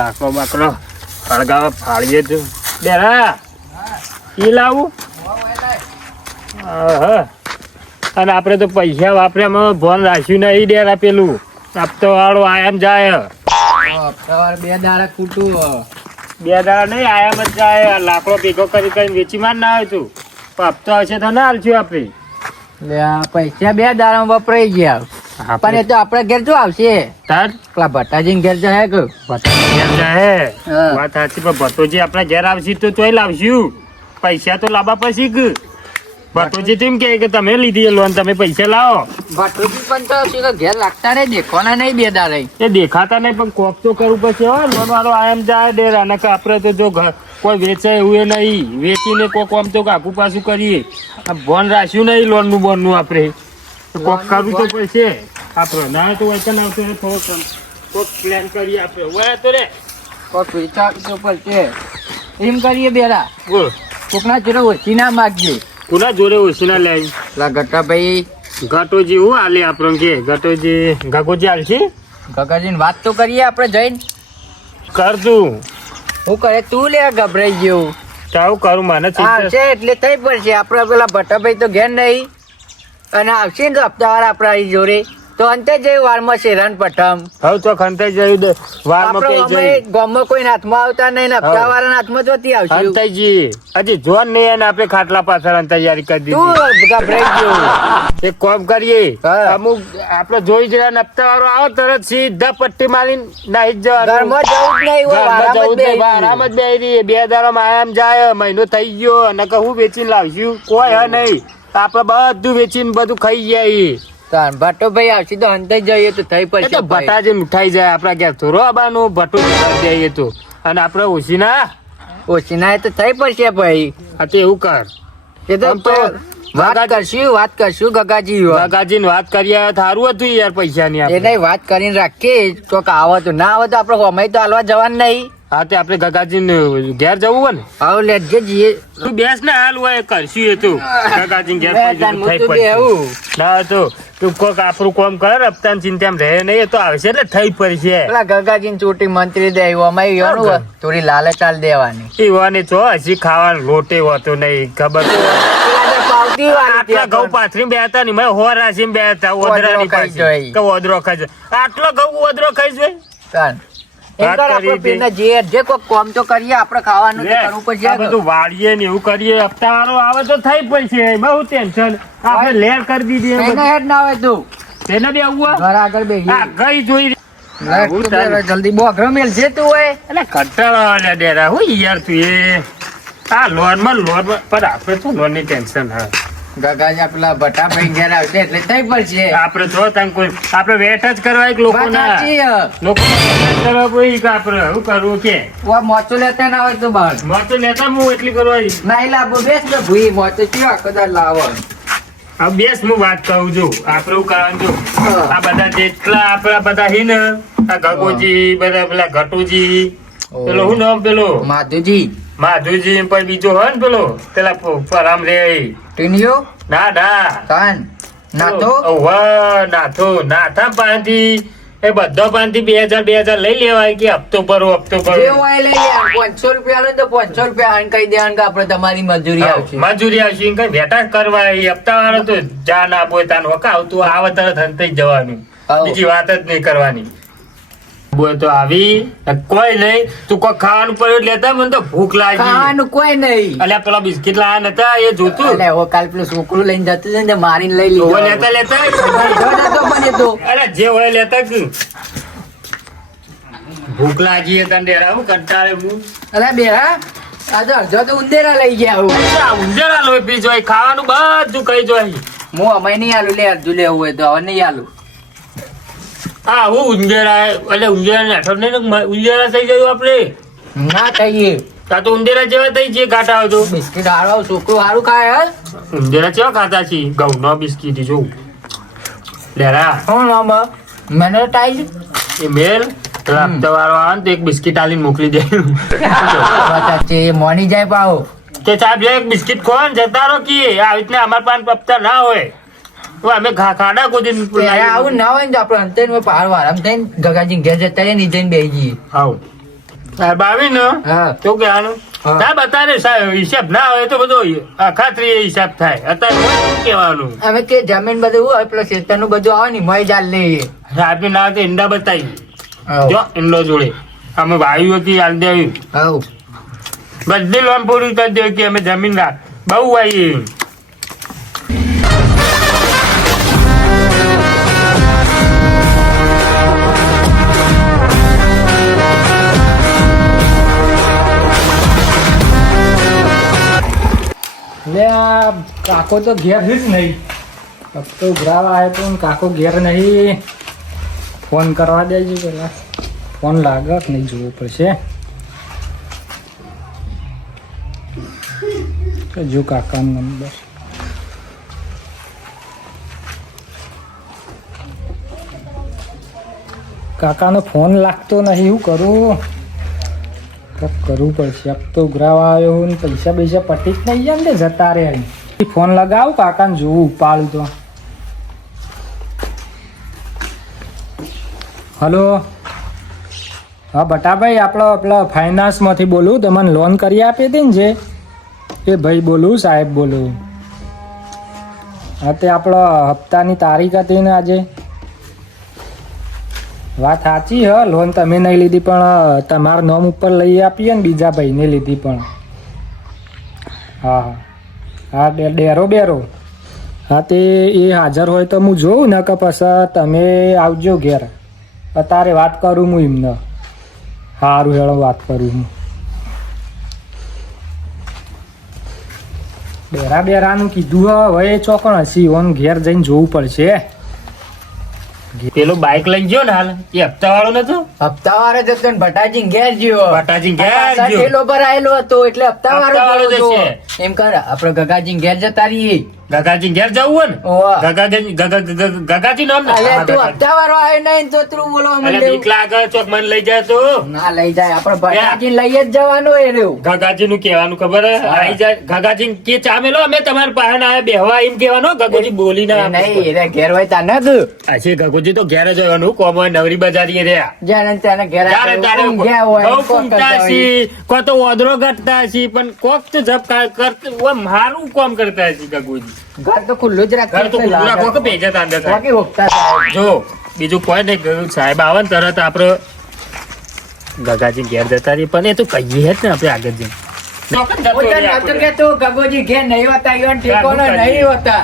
લાકડો બાકડો ફળગાવા ફાળીએ તો બેરા એ લાવું. હા અને આપણે તો પૈસા વાપર્યામાં ભોન રાખ્યું નહીં ડેરા પેલું હપ્તો વાળો આયામ જાય. બે દાડા ખૂટું બે દાડા નહીં આયામ જ જાય. લાકડો ભેગો કરી કરીને વેચી માર ના આવે તું હપ્તો આવશે તો ના હાલશું આપણે. પૈસા બે દાડા વપરાઈ ગયા પણ એ તો આપડે ઘેર જો આવશે તાર પેલા ભટ્ટાજી ઘેર જાય કે ઘેર જાય વાત સાચી પણ ભટ્ટોજી આપણા ઘેર આવશે તો તોય લાવશું. પૈસા તો લાવવા પછી કે ભટ્ટોજી તેમ કે તમે લીધી લોન તમે પૈસા લાવો. ભટ્ટોજી પણ તો ઘેર લાગતા નહીં દેખવાના નહીં બે દાડા એ દેખાતા નહીં પણ કોક તો કરવું પછી હો. લોન વાળો આમ જાય ડેર અને આપણે તો જો કોઈ વેચાય એવું નહીં વેચીને કોક આમ તો કાકું પાછું કરીએ. બોન રાખ્યું નહીં લોન નું બોન નું આપણે કોક કરવું તો પડશે આપણે. ના તો વચન આવશે થોડોક કોક પ્લાન કરીએ આપણે. વયા તો રે કોક વિચાર તો પડશે એમ કરીએ બેરા બોલ કોકના જોડે ઓછી ના માગજે. કોના જોડે ઓછી ના લે ગટાભાઈ ઘટોજી હું હાલે આપણો કે ઘટોજી ગગોજી હાલશે. ગગાજીને વાત તો કરીએ આપણે જઈને કરતું હું કરે તું લે ગભરાઈ ગયો ચાવું કરું મને આવશે એટલે થઈ પડશે. આપડે પેલા ભટ્ટાભાઈ તો ઘેર નહીં અને આવશે ને તો હપ્તાવાર આપડા જોડે તો અંતે જઈ વારમાં શેરાન પઠમ હવે તો ખંતાઈ જયું વારમાં કઈ જઈ ગામમાં કોઈ હાથમાં આવતા નહીં ને હપ્તાવાળા હાથમાં જોતી આવશે. ખંતાઈજી હજી જોન નહીં અને આપણે ખાટલા પાછળ તૈયારી કરી દીધી. તું ગભરાઈ ગયો એક કામ કરીએ અમુક આપણે જોઈ જ રહ્યા હપ્તા વાળો આવો તરત સીધા પટ્ટી મારીને નાહી જ જવાનું. ઘરમાં જવું જ નહીં હોય આરામ જ બે રહી. બે દાડામાં આરામ જાય મહિનો થઈ ગયો અને હું વેચીને લાવશું કોઈ હે નહીં. આપણે બધું વેચીને બધું ખાઈ જાય. ભટ્ટોભાઈ આવશે તો અંતે જઈએ તો થઈ પડશે. ભટ્ટાજી ઉઠાઈ જાય આપડા ઘેર થોડો આબાનું ભટ્ટું જઈએ તો અને આપડે ઓછી ના તો થઈ પડશે ભાઈ. આ તો એવું કર એ તો વાત કરશું ગગાજી ગગાજી વાત કરીએ સારું હતું યાર પૈસા ની એને વાત કરીને રાખીએ તો આવે તો ના આવે તો આપડે અમાઈ તો હાલવા જવાનું નહીં. હા તે આપડે ગગાજી ઘેર જવું હોય ને આવો લેજે જઈએ તું બેસ ને હાલ હોય કરશું એ તું ગગાજી ઘેર ના તો તું કોક આપણું કામ કર હપ્તા ચિંતા રહે નહીં તો આવશે એટલે થઈ પડશે. પેલા ગગાજી ચોટી મંત્રી દે અમાઈ થોડી લાલચ ચાલ દેવાની એવાની છો હજી ખાવાનું લોટે હોતો નહીં ખબર. આટલા ઘઉં પાથરી બેતા ને મેં હોર રાશી બેતા ઓદરા ની ઓદરો ખાઈ આટલો ઘઉં ઓદરો ખાઈ જોઈ. જે કોઈ કામ તો કરીએ આપડે ખાવાનું કરવું પડશે. બધું વાળીએ ને એવું કરીએ હપ્તા વાળો આવે તો થઈ પડશે. બહુ ટેન્શન આપણે લેર કરી દીધી ના આવે તું તેને બી આવું ઘર આગળ બે ગઈ જોઈ જલ્દી બોઘરો મેલ છે તું હોય એટલે કંટાળા ડેરા હું યાર તું એ આ લોન માં પણ આપડે તો લોન ની ટેન્શન હા. ગગાજી પેલા ભટ્ટાભાઈ ઘેર આવશે એટલે થઈ પડશે. આપડે જો તને કોઈ આપડે વેટ જ કરવા એક લોકો ના લોકો આપડે શું કરવું કે મોચો લેતા ના હોય તો બહાર મોચો લેતા હું એટલી કરવા નહીં લાવો બેસ ને ભૂઈ મોચો કયો કદાચ લાવો. હવે બેસ હું વાત કહું છું આપડે એવું કરવાનું છું આ બધા જેટલા આપડા બધા હી ને આ ગગોજી બધા પેલા ઘટુજી પેલો શું નામ પેલો માધુજી પણ બીજો હોય ને પેલો પેલા પરામ રે ટીનિયો ના કાન નાથા પાસેથી એ બધા પાસેથી 2000 લઈ લેવાય કે હપ્તો ભરો લઈ લે 500 રૂપિયા તો 500 રૂપિયા કહી દેવાનું કે આપડે તમારી મજૂરી આવશે કઈ વેટા કરવા હપ્તા વાળો તો જા ના બોય તાન વકા આવતું આવે તરત હંતાઈ જવાનું બીજી વાત જ નહીં કરવાની. બોલ તો આવી કોઈ નહીં તું કોઈ ખાવાનું પડ્યું લેતા મને તો ભૂખ લાગી. ખાવાનું કોઈ નહીં અલ્યા પેલા બિસ્કિટ લાયા નતા એ જોતું કાલ પેલું છોકરું લઈને જતું ને મારીને લઈ લીધું લેતા અરે જે હોય લેતા ભૂખ લાગી તને ડેરા હું કંટાળે હું અરે બેરા આ તો અડધો તો ઉંદેરા લઈ ગયા ઉંદેરા લોહી પી જોઈ ખાવાનું બધું કઈ જોઈ હું અમાય નહીં આલું લે અડધું લેવું હોય તો હવે નહીં આલું. હા હું ઉંદેરા એટલે ઉંદેરા ને અઠર નહીં ઉંદેરા થઈ ગયું આપડે ના કહીએ તા તો ઉંદેરા જેવા થઈ છે કાટા આવતો બિસ્કિટ હારો છોકરું સારું ખાય ઉંદેરા કેવા ખાતા છે ઘઉં નો બિસ્કિટ જોઉં લેરા મને ટાઈજ એ મેલ હપ્તા વાળો આવે ને તો એક બિસ્કિટ આલીને મોકલી દે મોની જાય પાવો કે સાહેબ એક બિસ્કિટ ખો ને જતા રહો કે આવી રીતના અમારા પાસે હપ્તા ના હોય અમે ખાડા કુદી આવું ના હોય ને આપડે અંતે પહાડ વાળા થઈને ગગાજી ઘેર જતા રહે નીચે બેસી જઈએ. આવું સાહેબ આવી ને હા તો કે આનું હા. સાહેબ અત્યારે સાહેબ હિસાબ ના હોય તો બધો અખાત્રી હિસાબ થાય અત્યારે શું કહેવાનું અમે કે જમીન બધું હોય પેલો ખેતરનું બધું આવે ને મય જાલ લઈએ સાહેબ ના તો ઈંડા બતાવી હવ જો ઈંડો જોડે અમે વાયુ હતી હાલ દેવી હવ બધી લોન પૂરી કરી દે કે અમે જમીન બહુ આવી લે આ કાકો તો ઘેર જ નહીં તો ઉઘરાવા આવ્યો તો ને કાકો ઘેર નહીં ફોન કરવા દેજો પેલા ફોન લાગે કે નહીં જોવું પડશે તો જો કાકાનો નંબર કાકાનો ફોન લાગતો નહીં શું કરું કંઈક કરવું પડશે अब તો ઉઘરાવા આવ્યો હું ને પૈસા પટી જ નહીં જાય ને જતા રહે ફોન લગાવું કાકાને જોવું ઉપાડું તો હલો હા બટાભાઈ આપણો ફાઇનાન્સમાંથી બોલું તમને લોન કરી આપી હતી ને જે એ ભાઈ બોલું સાહેબ બોલું હા તે આપણો હપ્તાની તારીખ હતી ને આજે વાત સાચી હ લોન તમે નહીં લીધી પણ તમારા નામ ઉપર લઈ આપીએ ને બીજા ભાઈને લીધી પણ હા હા હા ડેરો બેરો હા તે એ હાજર હોય તો હું જોઉં ને કે પછી તમે આવજો ઘેર અત્યારે વાત કરું હું એમને સારું હેળો વાત કરું હું બેરાનું કીધું હવે ચોકણ હસી ઓન ઘેર જઈને જોવું પડશે પેલો બાઇક લઈને ગયો ને હાલ એ હપ્તા વાળો નતો હપ્તા વાળો જતો ને ભટાજી ઘેર જ્યો ભટાજી ઘેર પાછા જ્યો. ઠેલો પર આયેલો હતો એટલે હપ્તા હપ્તા વાળો વાળો જશે. હતો એમ કર આપણે ગગાજી ઘેર જતા રહીએ ગગાજી ઘેર જવું ઓવા. હોય ને ગગાજી નામ ને અલ્યા તું હપ્તા વાળો આવ્યો નહીં તો તું બોલો અલે બીક લાગે ચોક મને લઈ જાય તો ના લઈ જાય આપણે ભટાજી લઈ જ જવાનું એ રહ્યું ગગાજી નું કેવાનું ખબર હે? આઈ જાય ગગાજી કે ચા મેલો અમે તમારા પાસે આયા બેહવા એમ કેવાનું ગગોજી બોલી ના એ નહીં એને ઘેર હોય તા ન તું આજે ગગોજી તો ઘેર જ હોવાનું કોમ હોય નવરી બજારીએ રહ્યા જ્યાં તેને ઘેર ત્યારે તારે ઊંઘ્યા હોય બહુ કોક કૂદતા કરતા હોય. હશી, કોઈ તો ઓદરો ઘટતા હશી, પણ કોક તો જપ કરતા ઓમ હારું કામ કરતા હશી ગગોજી. ઘર તો ખુલ્લું જ રાખે ઘર તો ખુલ્લું રાખો કે ભેજા તાંડા થાય. બાકી હોકતા થાય. જો બીજું કોઈ નહીં ગયું સાહેબ આવે ને તરત આપડે ગગાજી ઘેર જતા રહીએ પણ એ તો કહીએ જ ને આપણે આગળ જઈને હું તને નહોતું કહેતું, ગગોજી ઘેર નહીં હોતા, ઈવન ઠેકોનો નહીં હોતા.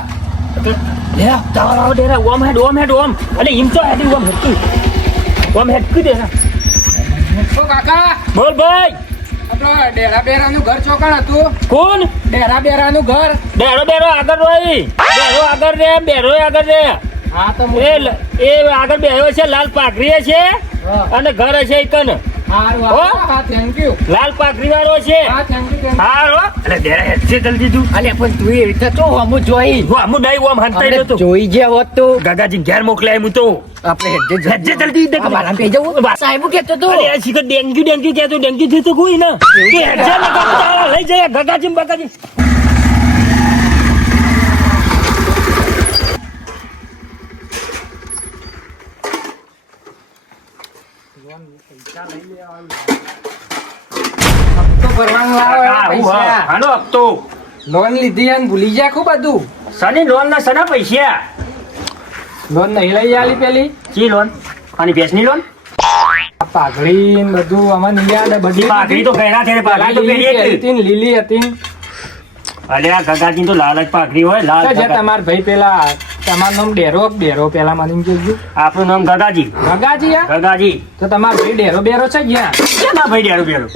તો કાકા બોલ ભાઈ આપણો ડેરા બેરાનું ઘર ચોકણ હતું કોણ ડેરા બેરાનું ઘર બેરો બેરો આગળ રહી બેરો આગળ રે બેરો આગળ રે હા તો એ આગળ બેહ્યો છે લાલ પાઘડી છે અને ઘર છે કન સારું હો? હા થેન્ક યુ લાલ પાઘડી વાળો છે હા થેન્ક યુ હારો એટલે ડેરા હેડશે જલ્દી તું અલ્યા પણ તું એવી રીતે તો હમું જોઈ હું આમું નહીં ઓમ હંતાઈ આપણે નતો જોઈ જે હોત તો ગગાજી ઘેર મોકલાય હું તો આપણે હેડજે જલ્દી દે કે મારા પે જવું સાહેબ કહેતો તો અરે આ શીખર ડેન્ગ્યુ કહેતો ડેન્ગ્યુ થયું તો કોઈ ના કે હેડજે ને કાકા લઈ જાય ગગાજી બગાજી તો ભરવાનું લાવો એવા પૈસા હાનો હપ્તો લોન લીધી અને ભૂલી ગયા ખૂબ બધું સની લોન ના સના પૈસા લોન નહીં લઈ આલી પેલી ચી લોન અને ભેંસની લોન આ પાઘડી ને બધું આમાં નહીં યાદ બધી પાઘડી તો પહેલા છે પાઘડી તો પહેરી લીલી હતી હતી ને લીલી હતી ને. અરે આ ગગાજી તો લાલ જ પાઘડી હોય લાલ તો જે ગગા- તમાર ભાઈ પેલા તમારું નામ ડેરો પેલા મને કહેજો આપણું નામ ગગાજી ગગાજી આ ગગાજી તો તમાર ભાઈ ડેરો બેરો છે જ્યાં કેના ભાઈ ડેરો બેરો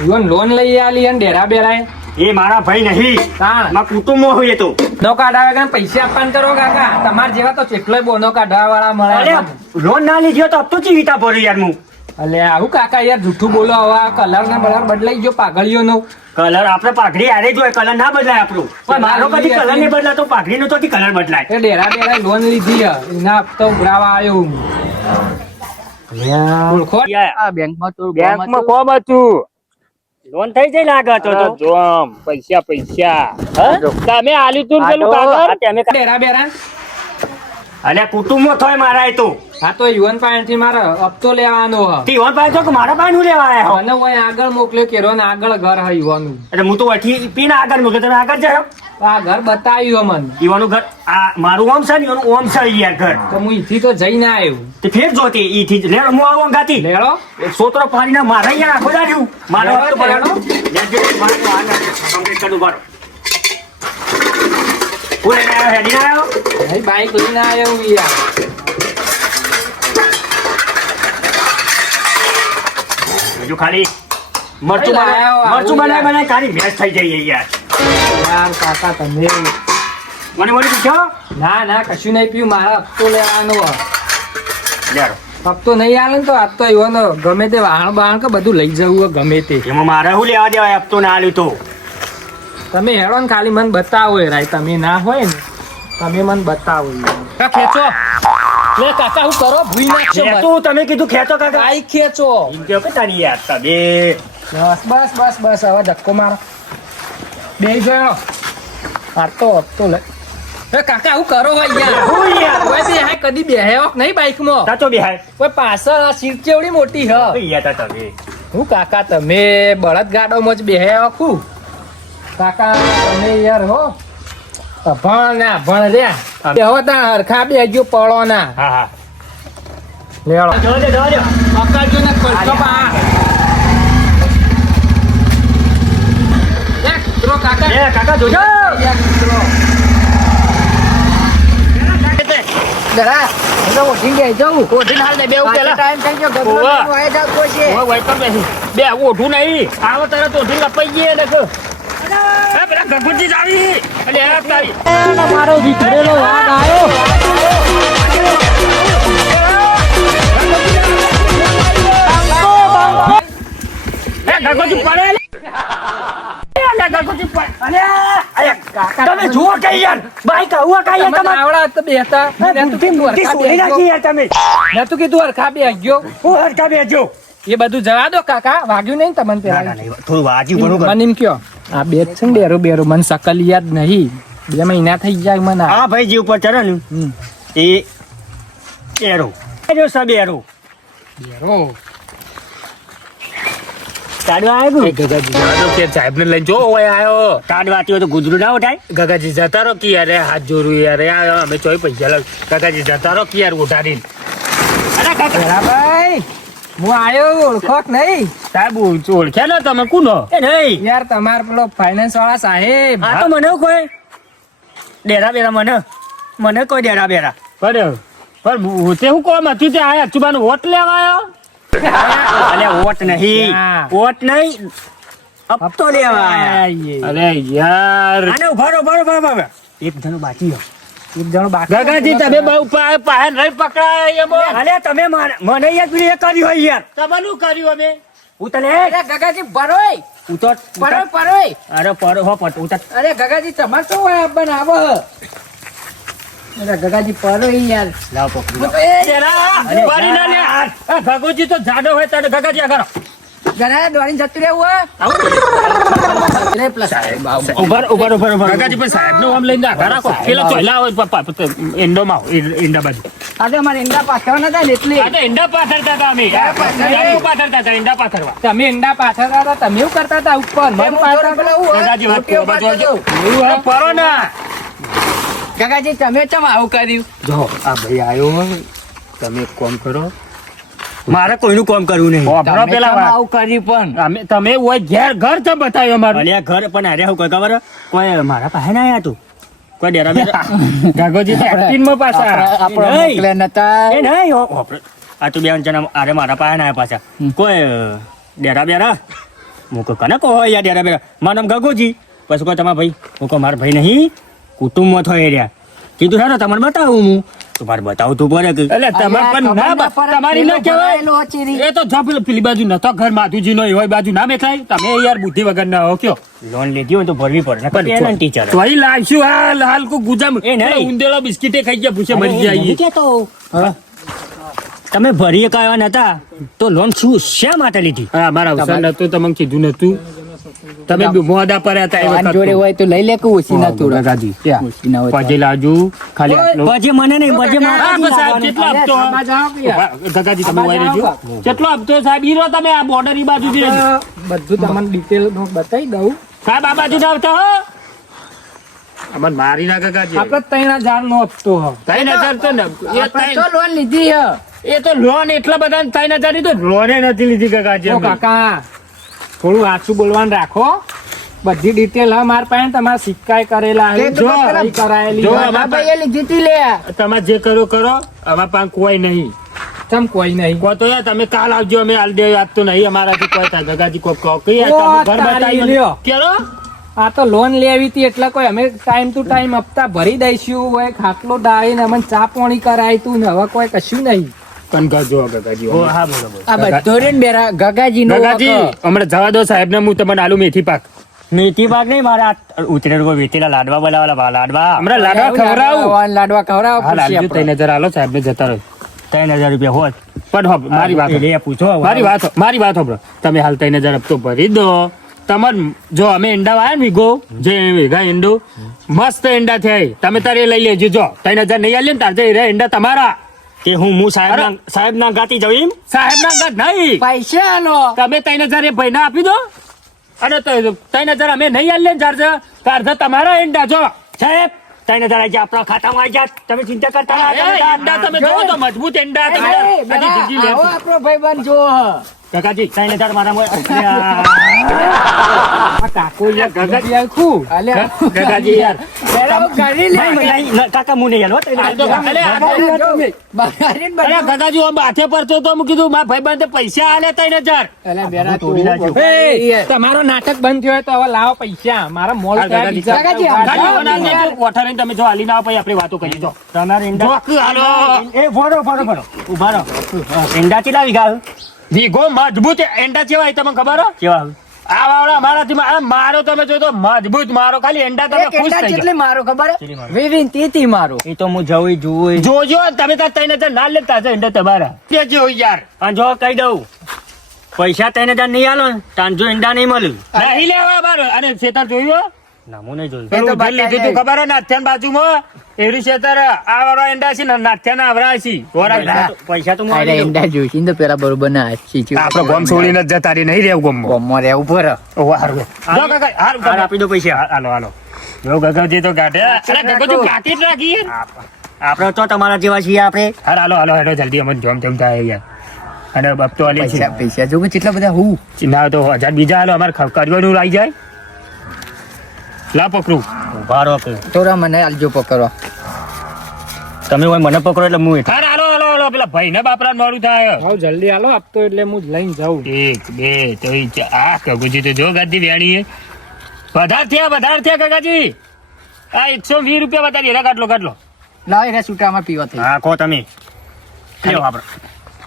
ઈવન લોન લઈ આલી અને ડેરા બેરાય એ મારા ભાઈ નહીં તાણ મારા કુટુંબમાં હોય એ તો નો કાઢાવે કારણ પૈસા આપવાનું કરો કાકા તમાર જેવા તો કેટલોય બોનો કાઢવા વાળા મળે અરે લોન ના લીધી હોય તો હપ્તો ચી વિતા ભર્યો યાર હું અલે આવું કાકા યાર જૂઠું બોલો હવે કલર ના બલર બદલાઈ ગયો પાઘડીઓ નો કલર આપણે પાઘડી હારે જ હોય કલર ના બદલાય આપણું પણ મારો કદી કલર નહીં બદલાતો પાઘડી નો તો કલર બદલાય એ ડેરા બેરા લોન લીધી છે. એના હપ્તો ઉઘરાવા આવ્યો હું ઓળખો આ બેંકમાં તો બેંકમાં કોમ હતું લોન થઈ જાય લાગે તો જોમ પૈસા તમે આલ્યું તું ને પેલું કાગળ તમે ડેરા બેરા અલ્યા કુટુંબમાં થોય મારા એ તો હા તો યુવાન પાસેથી મારે હપ્તો લેવાનો હ તીવન પાસે તો કે મારા પાસે નું લેવા આયા હો મને હું આગળ મોકલ્યો કેરો ને આગળ ઘર હ યુવાનું એટલે હું તો વઠી પીને આગળ મૂકે તમે આગળ જાઓ આ ઘર બતાવ્યું મને ઈવાનું ઘર આ મારું ઓમ છે ને ઈવાનું ઓમ છે યાર ઘર તો હું ઈથી તો જઈને આવ્યો તે ફેર જોતી ઈ થી લે હું આવું ગાતી લેડો સોતરો પાણીના મારા અહીંયા આખો દાડ્યું મારો લેવા હપ્તો લેવાનો? ભરાયો લેજો મારો આને કમ્પ્લીટ કરું બારો હું લઈને આવ્યો હેડી ના આવ્યો ભાઈ બાઈક લઈને આવ્યો હું યાર હજુ ખાલી મરચું ભાઈ લાયો, બનાય મરચું આવું બનાય યાર. બનાય ખાલી મેચ થઈ જઈએ યાર યાર કાકા તમે મને પૂછો ના કશું નહીં પીવું મારે હપ્તો લેવાનો હ યાર હપ્તો નહીં આલે ને તો આજ તો યુવાનો ગમે તે વાહણ બાહણ કે બધું લઈ જવું હોય ગમે તે એમાં મારે શું લેવા દેવાય આપતો ના આલ્યું તો તમે હેડો ને ખાલી મને બતાવો એ રાય તમે ના હોય ને તમે મને બતાવો યાર. ખેંચો લે કાકા હું કરો ભૂઈ નાખશો મને. તું તમે કીધું ખેંચો કાકા બાઈક ખેંચો એમ કહો કે તારી યાર તમે બસ હવે ધક્કો મારો બે ગયો મારતો હપ્તો લે એ કાકા હું કરો હોય યાર હું યાર કોઈ બી હાય કદી બેહ્યો કે નહીં બાઈકમાં સાચો બિહાર કોઈ પાછળ આ સીટ કેવડી મોટી હ યાર તા તમે હું કાકા તમે બળદ ગાડોમાં જ બેહ્યા આખું કાકા તમે યાર હો ભણ રહ્યા બેહો તા હરખા બેજો પડો ના હા હા લેડો જવા દે પકડજો ને ખોલજો બા એક કૂતરો કાકા એ કાકા જોજો એક કૂતરો જરા હવે ઓઢી ગયા જવું ઓઢીને હાલ દે, બે ઉપર પેલા. ટાઈમ થઈ ગયો ગભરાટ ઓવા. નહીં, વાય જાવ કોઈ છે. ઓય વાય કર બેસી. બે ઓઢું નહીં આવો તરત ઓઢીને લપાઈ ગયે દેખો એ પેલા ગગુજી જ આવી અલે આ તારી મારો વિખરેલો વાઘ આવ્યો એ ગગુજી પડે લે ગગુજી પડે અલે તમે જુઓ કે યાર બાઈક આવું કઈ યાર તમને તમારે આવડા તો બેહતા મેં તો કીધું હરખા છોડી નાખી બેહજો. યાર તમે મેં તો કીધું હરખા બેહજો. હું હરકા બેજો એ બધું જવા દો કાકા વાગ્યું નહીં તમને પેલા થોડું વાજ્યું બરોબર મને એમ કયો આ બે જ છે ને બેરો બેરો મને શકલ યાદ નહીં 2 મહિના થઈ જાય મને આ. આ ભાઈ જે ઉપર ચડે ને હમ. એ એરો એરો સબ એરો બેરો કાઢવા આવ્યું એ ગગાજી જવા દો કે સાહેબને લઈને જો ઓય આયો કાઢવાતી હોય તો ગુજરું ના ઉઠાય ગગાજી જતા રહો કે યાર હાથ જોરું યાર આ અમે ચોય પૈસા લાવ ગગાજી જતા રહો કે યાર ઉઠાડીને અરે કાકા ભાઈ હું આયો ઓળખો કે નહીં સાહેબ ઓળખ્યા ને તમે કોનો એ નહીં યાર તમાર પેલો ફાઇનાન્સ વાળા સાહેબ આ તો મને કોઈ ડેરા બેરા મને કોઈ ડેરા બેરા પણ તે હું કોમ હતું તે આ અચુબાનો વોટ લેવા આવ્યો અલે ઓટ નહીં હા. ઓટ નહીં હપ્તો લેવા આયા. અરે યાર આને ઉભા એક જણો બાકી હો. એક જણો બાકી ગગાજી તમે બહુ પાહે નહીં પકડાય એમ અલે તમે મને યાર પેલું એ કર્યું હોય યાર તમારું કર્યું અમે હું તને અરે ગગાજી ભરોય ઉતર પરોય અરે પર હો પટ ઉતર અરે ગગાજી તમારે શું હોય બનાવો અરે ગગાજી પરોય યાર લાવ પકડી લાવ. જરા, ઉપાડી ના લે. આ ગગુજી તો જાડો હોય તારે ગગાજી આગળ આવો. જરા દોડીને જતું રહેવું અરે પ્લસ ઉભા ગગાજી પણ સાહેબનો આમ લઈને આગળ રાખો. પેલો ચોયલા હોય પપ્પા, એંડોમાં આવો, એંડા બાજુ. આજે અમારે ઈંડા પાછળ નતા ને એટલે આ તો એંડા પાથરતા હતા અમે. એંડા પાથરતા હતા, એંડા પાથરવા. તમે ઈંડા પાછળ હતા તમે એવું કરતા હતા ઉપર મને પાછળ પેલા હું હોય? ગગાજી વાત મોટીઓ બાજુ આવજો. પાછળ એવું હોય, પરો ના. ગગાજી તમે ચમ આવું કર્યું જો આ ભાઈ આવ્યો હોય, તમે એક કામ કરો. મારે કોઈનું કામ કરવું નહીં વાપરો તમે પેલા ચમ વાત. આવું કર્યું પણ તમે હોય ઘર ચમ બતાવ્યો અમારું. અલ્યા ઘર પણ અરે હું કોઈ ખબર કોઈ મારા પાસે ના આયા તું કોઈ ડેરા બેરા ગગોજી તો એક્ટિંગમાં પાછા. આપણે નહીં. મોકલ્યા નતા એ નહીં આ તું બે જણા અરે મારા પાસે ના આયા પાછા કોઈ ડેરા બેરા હું કોઈ કને કહો યાર ડેરા બેરા મારું નામ ગગોજી પછી કોઈ તમારા ભાઈ હું કહું મારા ભાઈ નહીં કુટુંબમાં થઈ રહ્યા કીધું હા તમારે બતાવું હું તો મારે બતાવું તું પડે કે એટલે તમારે પણ ના તમારી ના કહેવાય. એ તો જો પેલી બાજુ નતો ઘર માધુજી નો હોય બાજુ ના બેઠાય. તમે યાર બુદ્ધિ વગર ના હો કયો. લોન લીધી હોય તો ભરવી પડે ટીચર તોય લાવશું હાલ કો ગુજામ. એ નહીં. ઉંદેલો બિસ્કીટે ખાઈ ગયા ભૂસે મરી જાય. તમે ભરી કાયા નતા તો લોન શું શા માટે લીધી હા મારા અવસર નતું તમને કીધું નતું. તમે મોડા પર હતા એ આન વખત જોડે તો. હોય તો લઈ લે કે ઓછી ના તોડો કાકાજી ઓછી ના હોય તો. પછી લાવજો ખાલી આટલું. પછી મને નહીં પછી હા, મારે બસ સાહેબ કેટલો આપતો આમાં જાઓ કે યાર. કાકાજી તમે વાય રહેજો કેટલો આપતો સાહેબ હીરો તમે આ બોર્ડર ઈ બાજુ થી રહેજો. બધું તમને ડિટેલ બતાવી દઉં. સાહેબ આ બાજુ ના આવતા હો અમન મારી ના કાકાજી આપણે 3000 નો હપ્તો હ. 3000 તો ને એ આપણે તો લોન લીધી હે. એ તો લોન એટલા બધા 3000 ની તો લોને નથી લીધી કાકાજી ઓ અમે. કાકા થોડું આછું બોલવાનું રાખો. બધી ડિટેલ હ માર પાસે તમારા સિક્કાય કરેલા હે. તે તો જો પેલા- સહી કરાયેલી જો હોય. આમાં આ ભાઈએ લીધી તી લે. તમે જે કરો કરો આમાં પાંચ કોઈ નહીં ચમ કોઈ નહીં. કો તો યાર તમે કાલ આવજો અમે હાલ દે યાદ તો નહીં અમારાથી કોઈ થાય કાકાજી કોઈ કહો કે યાર ઓ, તમે ઘર તારી બતાવ્યું લ્યો. કેરો આ તો લોન લેવી હતી એટલે કોઈ અમે ટાઈમ ટુ ટાઈમ હપ્તા ભરી દઈશું હોય ખાટલો ડાળીને અમને ચા પાણી કરાય તું ને હવે કોઈ કશું નહીં. કનકા જો કાકાજી ઓ હા બરોબર આ બધો રે ને બેરા ગગાજીનો કાકાજી વાંકો. હમણાં જવા દો સાહેબ ને હું તમને આલુ મેથી પાક મેથી પાક નહીં મારા ઉતરેલ કોઈ વેચેલા લાડવા બનાવેલા લાડવા હમણાં લાડવા ખવડાવું લાડવા ખવડાવો હાલ પછી હાલજો આપણે. 3000 હાલો સાહેબ ને જતા રહો 3000 રૂપિયા હોત પણ હો મારી વાત એટલે એ પૂછો મારી વાત હોભળો તમે હાલ 3000 હપ્તો ભરી દો તમાર જો અમે ઈંડા વાયા ને વીઘો જે વીઘા ઈંડું મસ્ત ઈંડા થાય તમે તારે લઈ લેજો જો 3000 નહીં આલે ને તારે રે ઈંડા તમારા કે હું સાહેબ ના ગાતી જઉં એમ સાહેબ ના ઘર નહીં પૈસા આનો. તમે 3000 એ ભાઈ ના આપી દો અને 3000 અમે નહીં આલે ને ચાર્જ તમારા ઈંડા જો સાહેબ 3000 આવી ગયા આપણા ખાતામાં આવી ગયા તમે ચિંતા કરતા ના એ ઈંડા તમે જોવો તો મજબૂત ઈંડા એ, તમે એ, હજી બેરા, જીજી લે. આવો આપણો ભાઈબંધ જો હ. કાકાજી 3000 મારા આ કાકો યાર ગગાજી આખું. અલ્યા. કાકાજી યાર બેરા, હું કરી લે. કાકા મું નહીં હાલો હાલ તો અલે આ બેરા, જો. બગાડીને અરે બધું. કાકાજી આમ માથે પડતો તો મેં કીધું મારા ભાઈબંધે પૈસા આલે 3000 અલ્યા, બેરા, તોડી નાખ્યો. એ, તમારો નાટક બંધ થયો હોય તો હવે લાવો પૈસા મારા મોલ હાલ, ત્યાં કાકાજી. બીજા કાકાજી, ગાડી હાલ, વાળા હાલ. આવે. કોઠા રહીને તમે જો હાલી ના આવો પછી આપણે વાતો કરીએ જો તમારે ઈંડા જોક હાલો. એ ભરો ઉભા રહો ઈંડા કેટલા વીઘા વીઘો મજબૂત એંડા કેવાય તમને ખબર હો કેવા આ વાવડા અમારાથી મારો તમે જો તો મજબૂત મારો ખાલી એંડા તમે એક ખુશ એંડા થઈ જેટલી મારો ખબર કેટલી હે? મારો? વીવીન તીતી મારો. એ તો હું જવું જોવું જોજો તમે તાર 3000 ના લેતા છો એંડા તમારા તે જો યાર અને જો કહી દઉં પૈસા 3000 નહીં આલો ને તાંજો ઈંડા નહીં મળ્યું નહીં લેવા બારો અને ખેતર જોયો નામું નહીં જોયું પેલું બતાવી લીધું તું દે. ખબર હે નાથ્યાન બાજુમાં એરી ખેતર આ વાળો એંડા છે ને નાથ્યાના આવરા છે પૈસા તો અરે મળે એંડા જોઈશી ને તો પેલા બરોબર ના શીખ્યું. આપડે ગોમ છોડીને જ જતા રહી નહીં રહેવું ગોમમાં ગોમમાં રહેવું પડે. ઓહો હારું જો કાકા હારું હાલ આપી દો પૈસા હાલો હાલો જો ગગવજી તો ગાઢે અરે ગગવજી ગાંઠી જ રાખી યાર. આપણે તો તમારા જેવા છીએ આપણે હાલો હાલો હેડો જલ્દી અમને જોમ તેમ થાય યાર અને બપતો આલી છે પૈસા પૈસા જો કે કેટલા બધા હું ના તો 1000 બીજા હાલો અમારે કરવાનું આવી જાય લા પકડું ઉભા રહો કે થોડા મને આલજો પકડવા. તમે હોય મને પકડો એટલે હું હાર હાલો હાલો હાલો પેલા ભાઈ ને બાપરા મોડું થાય હાવ જલ્દી હાલો આપતો એટલે હું જ લઈને જાઉં. 1 2 3 4 આ કગુજી તો જો ગાદી વેણી વધાર થયા કાકાજી આ 120 રૂપિયા વધારી એરા કાઢલો લાવ એને છૂટામાં પીવા થઈ. હા કહો તમે લ્યો આપણે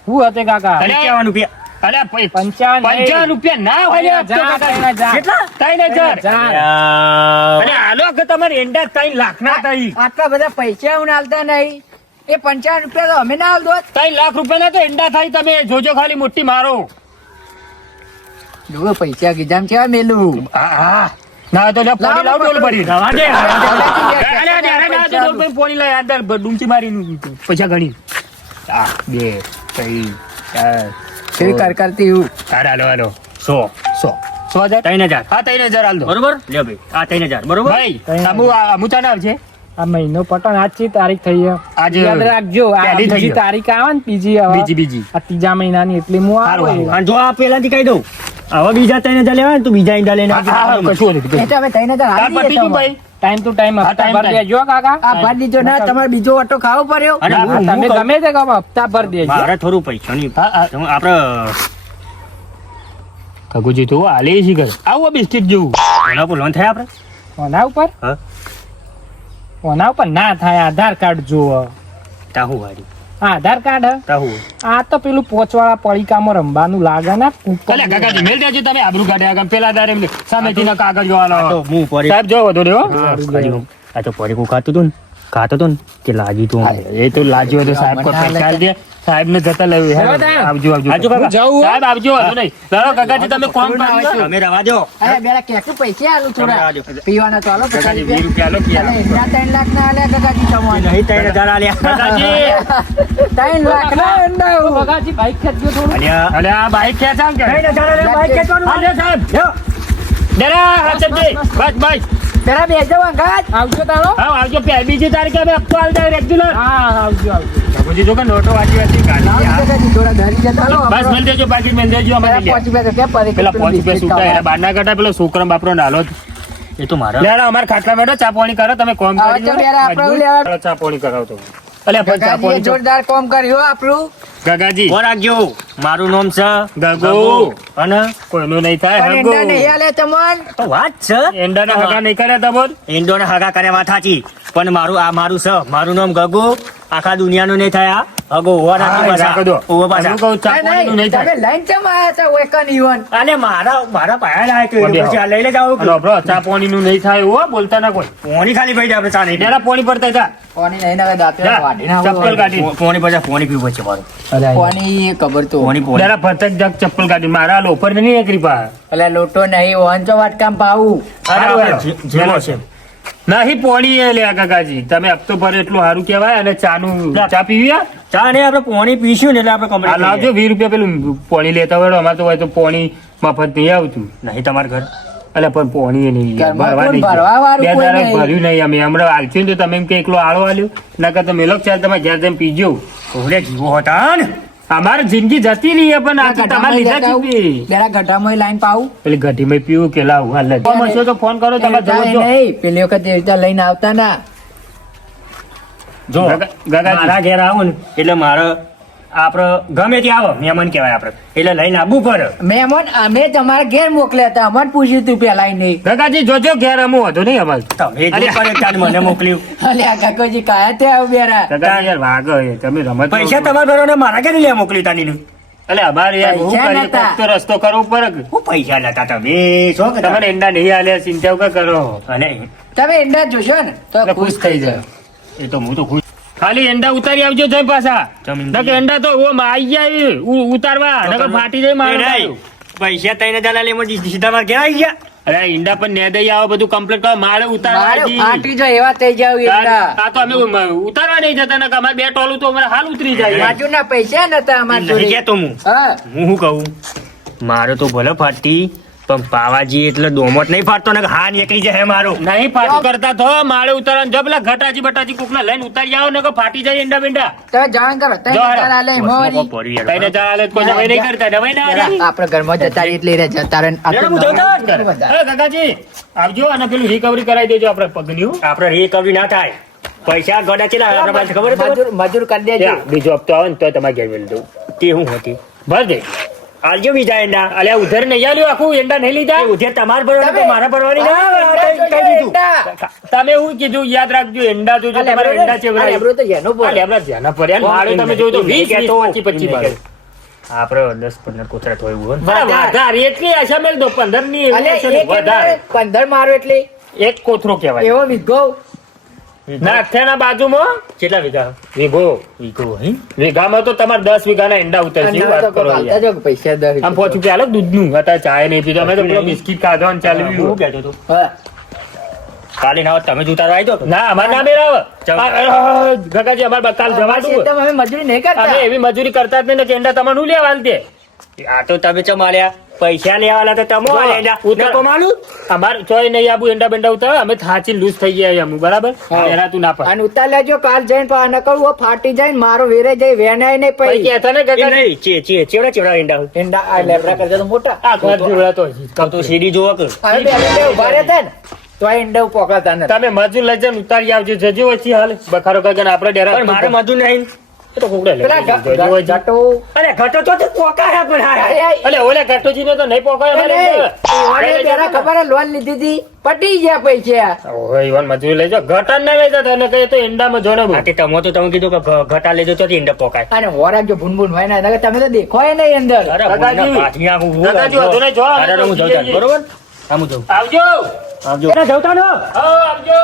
શું હતે કાકા? અરે, 51 રૂપિયા અલ્યા 55 55 રૂપિયા ના હોય યાર, તો કાકાજી. કેટલા? 3000 યાર. અરે હાલો કે તમારે એંડા 3 લાખ ના થઈ આટલા બધા પૈસા હું આલતા નહીં. એ 55 રૂપિયા તો અમે ના આલ દો. 3 લાખ રૂપિયા ના તો એંડા થાય તમે જોજો ખાલી મુઠ્ઠી મારો જો પૈસા ગીજામ છે મેલું. હા ના તો લે પોણી લાવ ડોલ ભરી રવા દે. અરે અરે ના તો ડોલ ભરી પોણી લાવ અંદર ડૂમચી મારી પૈસા ગણી 2 3 4 કેવી કરકરતી હું. હાલો હાલો 100 100 3000 હા 3000 હાલ દો બરોબર લ્યો ભાઈ આ 3000 બરોબર ભાઈ અમુતા ના આવશે આ મહિનો પટન આજની તારીખ થઈ છે. આજે યાદ રાખજો આ પહેલી થઈ બીજી ગઈ. તારીખ આવે ને ત્રીજી હવે. બીજી આ ત્રીજા મહિનાની એટલી હું હારું, આવે હારું. અને જો આ પેલાથી કહી દઉં હવે બીજા 3000 લેવા ને તું બીજા ઈંડા લઈને આવજે. કશું નથી એ તો હવે 3000 તાર આલી પતી દઈએ ગયું તમારે. ભાઈ ટાઈમ ટુ ટાઈમ હા, હપ્તા time, ભરી time. દેજો કાકા. આ ભાર દીધો ના તમારે બીજો ઓટો ખાવો પડ્યો. અને હા, હું તમે કહું, ગમે તે કહો હપ્તા ભરી દેજો. મારે થોડું પૈસાની આપણે કગુજી તો હાલે છે ઘર આવો બિસ્કિટ જેવું એના પર લોન થાય આપણે ઓના ઉપર હા ઓના ઉપર ના થાય આધાર કાર્ડ જુઓ. તાહુ વાળી આધાર કાર્ડ હે? તાહુ આ તો પેલું પોચવાળા પડીકામાં રમવાનું લાગે ને ઉપર. અલ્યા કાકાજી મેલ દેજો તમે આબરૂ કાઢ્યા કેમ પેલા દારે એમને સામેથી ના કાગળ આ તો જોવાનો હું પરી સાહેબ જો વધુ રહ્યો આ તો પરી કો ખાતું હતું ને કે લાગી તું એ તો લાજ્યો તો સાહેબ કોઈ પૈસા આલી દે સાહેબ ને જતા લેવું હેલો, સાહેબ. આવજો આવજો આવજો, કાકા. હું જાઉં હો. સાહેબ આવજો વાંધો નહીં ચાલો કાકાજી તમે કોમ પાડજો તમે રવા દો અરે બેલા કેટલું પૈસા આલું તમે થોડા આવજો. પીવાના તો આલો કાકાજી 20 રૂપિયા. રૂપિયા લો કે અરે એના 3 લાખ ના આલ્યા કાકાજી તમને. નહીં 3000 આલ્યા કાકાજી 3 લાખ ના એંડા એવું. બગાજી બાઈક ખેંચજો થોડું અલ્યા અલે આ બાઈક ખેંચામ કે 3000 આલ્યા બાઈક ખેંચવાનું અલે સાહેબ લ્યો. ડરા હાચજી બસ બસ પેલા બેસજો અંગાત. આવજો તારો હા આવજો બીજી તારીખે અમે હપ્તો આલ જાય રેગ્યુલર હા આવજો આવજો બાપુજી જો કે નોટો વાંચી વાંચી લાવો કાઢી કાકાજી થોડા ધરી જતા લો. બસ મેલ દેજો પાકીટ મેલ દેજો અમે પેલા લઈ લે. 5 રૂપિયા તો કે પરે પેલા 5 રૂપિયા છૂટા એના બારના કાઢા પેલો છોકરા બાપરો નાલો એ તો મારા લેડા અમાર ખાટલા બેઠો ચા પાણી કરો તમે કોમ આવો કરી તો બેરા આપણે લેવા. ચા પાણી કરાવ તો અલે પણ ચા કાકાજીએ પાણી તો જોરદાર કામ કર્યું આપણું. ગગાજી કોણ રાખજો મારું નામ છે ગગો. અને કોઈનું નહીં થાય પણ હગો એંડા નહીં આલે તમોન. તો વાત છે એંડાના હગા નહીં કર્યા તમોન ઇન્ડોને હગા કર્યા વાત સાચી પણ મારું છે મારું નામ ગગુ આખા દુનિયાનું નહીં થયા હગો હોવા નાખી પાછા ઓવો પાછા કહું ચા નહીં, પાણીનું નહીં તમે થાય લઈને ચમ આયા છો ઓયકન ઈવન. અલે મારા પાયા લાયક પછી આ લઈ લે જાવ હલો બ્રો ચા પાણીનું નહીં થાય હો બોલતા ના કોઈ પોણી ખાલી ભાઈ આપણે ચા નહીં લેડા પાણી પડતા જા કોની નહીં નવે દાંતે જા, વાઢી ના ચપ્પલ કાઢી પોણી પછી પોણી પીવું છે મારું કોની ખબર તો. પોણી પોણી લેડા ભરતક જગ ચપ્પલ કાઢી મારા લોફર નહીં એકરી પા અલા લોટો નહીં વાંચો વાટકામ પાવું. જેવો છે નહીં પોણી એ લે કાકાજી તમે હપ્તો ભરે એટલું સારું કહેવાય અને ચાનું ચા પીવી ચા ને આપણે પોણી પીશું ને એટલે આપણે આ કમ્પ્લીટ લાવજો 20 રૂપિયા પેલું પોણી લેતા હોય અમારે તો હોય તો પોણી મફત નહીં આવતું નહીં તમારા ઘર અલે પણ પોણી એ નહીં ઘરમાં ભરવા કોણ નહીં ભરવા વાળું બે કોઈ દાડા નહીં. ભર્યું નહીં અમે હમણાં આલશું ને તો તમે એમ કે એકલો આળો આલ્યો નકર તમે લોક ચાલ તમે ઘેર જઈને પીજો ઓલે જીવો હતા ને અમારી જિંદગી જતી રહી છે પણ આ તો તમારે લીધા ચૂકી પેલા ગઢામાં લાઈન પાવું. પેલી ઘટીમાં પીવું કે લાવું હાલ જ. કોમ હશે તો ફોન કરો તમારે જાય જવું જ નહીં પેલી વખત એવી રીતે લઈને આવતા ના. જો ગગાજી. મારા ઘેર આવો ને એટલે મારે આપણે ગમે ત્યાં આવો મહેમાન કહેવાય આપણે એટલે લઈને આવવું પડે મહેમાન અમે તમારા ઘેર મોકલ્યા હતા અમારે પૂછ્યું તું પેલા નહીં. ગગાજી જોજો ઘેર અમું હતો નહીં અમારે તમે જે કરે ચાલ મને મોકલ્યું અલે આ કાકોજી કાયા તે આવ બેરા. ગગાજી યાર વાગો એ તમે રમત પૈસા તમારા ભરવાના મારા ઘરે લે મોકલી તાની અલે અમારે યાર હું પૈસા કરીએ નતા. કોક તો રસ્તો કરવો પડે હું પૈસા નતા તમે શું તમારે કરે એંડા નહીં આલ્યા ચિંતા વગર કરો અને તમે એંડા જોશો ને તો એટલે ખુશ થઈ જાય. એ તો હું તો ખુશ ખાલી એંડા ઉતારી આવજો જય પાછા જમીન નકર એંડા તો ઓ આવી જાય ઉતારવા નકર ફાટી જાય મારો નહીં, પૈસા તઈને દલાલ એમાં સીધા માર ઘેર આવી ગયા અરે ઈંડા પણ ને દઈ આવો બધું કમ્પ્લીટ કરો મારે ઉતારવા મારે જી. ફાટી જાય એવા થઈ જાવ એંડા. આ તો અમે ઉતારવા નહીં જતા ને અમારે બે ટોલું તો અમારે હાલ ઉતરી જાય બાજુના પૈસા નતા અમારા નહીં જોડે. કહેતો હું હા હું શું કહું મારે તો ભલે ફાટતી પણ પાવાજી એટલે દોમટ નહીં ફાટતો ને હા નીકળી જાય મારો નહીં ફાટી કરતા તો મારે ઉતારવા જો પેલા ઘટાજી બટાજી કોક ના લઈને ઉતારી આવો ને ફાટી જાય ઈંડા બિંડા તમે જાણ કરો તઈ જો જતા લે મોરી. કઈને ચાલે કોઈ નવાઈ નહીં કરતા નવાઈ ના આવે. આપણે ઘરમાં જતા રહીએ એટલે રે જતા રહે. આ તો હું જતા જ નવું બધા. અરે કાકાજી આવજો અને પેલું રિકવરી કરાવી દેજો આપણે પગની હો. આપણે રિકવરી ના થાય પૈસા ગડા ચેલા આપણા પાસે ખબર છે મજૂર મજૂર કરી દેજો. ત્યાં બીજો હપ્તો આવે ને તો તમારે ઘેર વેલ દઉં તે હું હતી ભર દે આલજો બીજા એંડા અલ્યા ઉધર નહીં આલ્યું આખું એંડા નહીં લીધા ઉધેર તમારે ભરવાનું તો તમે- મારા ભરવાની ના આવે. આ એંડા કઈ જોજો, દીધું એંડા. તમે એવું કીધું યાદ રાખજો એંડા જોજો આ તમારા લેબરો એંડા આ ચેવડાય લેબરો તો જેનો બોલ. લેબડા ધ્યાન પડ્યા મારે તમે જોયું તો 20 25 25 મારે આપણે 10-15 કોતરા તો એવું હોય ને. બરાબર વધારે એટલી આશા મેલ દો 15 ની અલે એવી આશા નહીં, એક વધારે 15 મારો એટલે એક કોથરો કહેવાય એવો વિગો. ના અથેના બાજુમાં કેટલા વીઘા વીઘો વીઘો હી વીઘામાં તો તમારે 10 વીઘાના એંડા ઉતરશે અને એવું તો વાત કરો હાલતા યાર. જો પૈસા દસ. આમ 5 રૂપિયા આલો દૂધનું અત્યારે ચાય નહીં પીધો અમે તો પેલો બિસ્કિટ ખાધો અને ચાલી હું ગયું. કહેતો હતો હા. કાલે ના હોત તમે જૂતા આવી દો ના અમારે ના બેરાવ ગગાજી અમારે કાલ જવા અમારા દઉં ખેતરમાં અમે મજૂરી નહીં કરતા. અમે એવી મજૂરી કરતા જ નહીં ને કે એંડા તમારે શું લેવા હાલ દે આ તો તમે ચમાલ્યા પૈસા લેવાના તો તમે જો, એંડા ઉતાર- નકો માલું અમારે ચોય નહીં આબુ એંડા બેંડા ઉતાર અમે થાચી લૂઝ થઈ ગયા અમુ બરાબર હા. એના તું ના પડ અને ઉતાર લેજો કાલ જઈને પા નકરું ઓ ફાટી જાય ને મારો વેરે જાય વેનાય નહીં પછી પઈ કહેતા ને એ ગગા નહીં ચેવડા એંડા હોય. એંડા આ લેબડા કરતા તો મોટા. આ ઘર જોડાતો હજી. કાં તો સીડી જોવો કે હવે બે બે ઉભા રહેતા ને તો આ એંડા પોકળતા નથી. તમે મજૂર લઈ જઈને ઉતારી આવજો જજો વચ્ચે હાલ બખારો ગગન આપણે ડેરા પણ મારે મધુ નહીં એ તો કોકડે લઈ પેલા જજો વચ્ચે. ઘટો અરે ઘટો તો તે પોકા હે પણ હાય. અલે ઓલે કાટોજી ને તો નહીં પોકાય અમારે પેલા ખબર હે લોન લીધી હતી પટી ગયા પૈસા. ઓહો ઈવન મજૂરી લઈ જાઓ ઘટાડ ના લઈ જતા અને કઈ તો એંડામાં જોડે આ તે તમે તો તમે કીધું કે ઘટા લેજો તો એંડા પોકાય અને હોરા જો ભૂન ભૂન હોય ને તમે તો દેખોય નહીં અંદર. અરે કાકાજી. ભૂંડા પાથિયા હું કાકાજી, વાંધો નહીં, જો અમે અરે તો હું જાઉં જઈએ. બરોબર આમ હું જાઉં આવજો આવજો અરે જવતા નો હા આવજો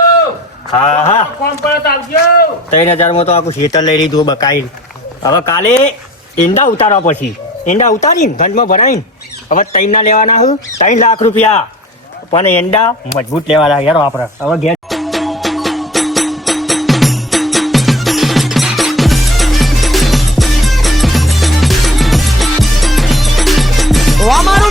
હા હા કોમ પર આવજો 3000 માં તો આખું ખેતર લઈ લીધું બકાઈ હવે કાલે ઈંડા ઉતારવા પછી ઈંડા ઉતારીને ગંજમાં ભરાઈને હવે 3 ના લેવાના હું 3 લાખ રૂપિયા પણ ઈંડા મજબૂત લેવાના યાર આપણે હવે ઘેર અમારું